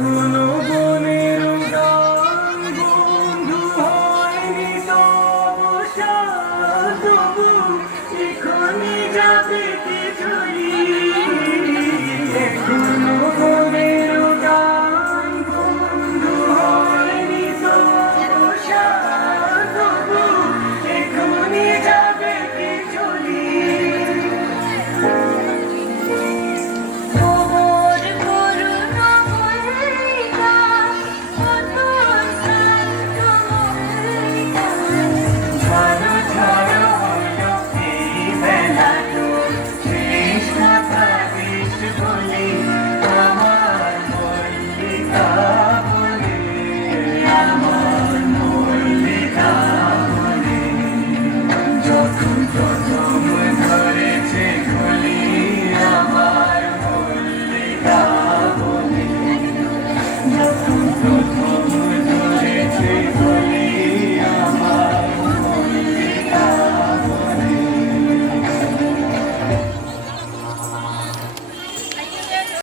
এখনো বনের গান বন্ধু হয়নি তো অবসাদ, তবু এখনই যাবে কে চলি। এখনো বনের গান বন্ধু হয়নি তো অবসাদ, তবু এখনই যাবে কে চলি। যখন